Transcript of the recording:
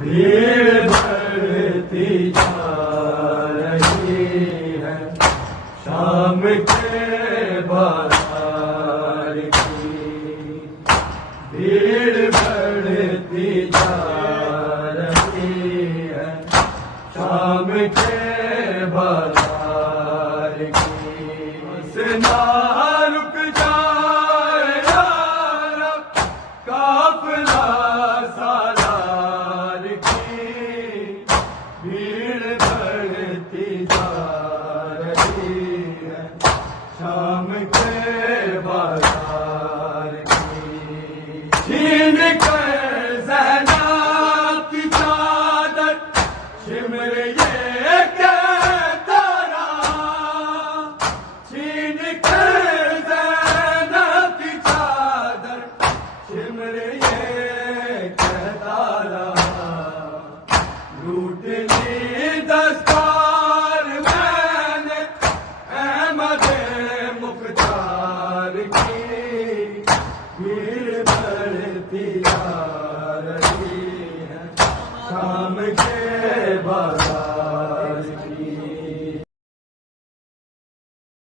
بھیڑ بڑھتی جا رہی ہے شام کے بازار کی، بھیڑ بڑھتی جا رہی ہے شام کے بازار کی، بس نہ رک جائے یارا قافلہ سالار کی، بھیڑ بڑھتی جا رہی ہے شام کے بازار کی، چھین کر زینب کی چادر شمر یہ کہتا رہا، چھین کر زینب کی چادر شمر یہ کہتا رہا، لوٹ لی دستار میں نے احمد مختار کی، بھیڑ بڑھتی جا رہی ہے شام کے بازار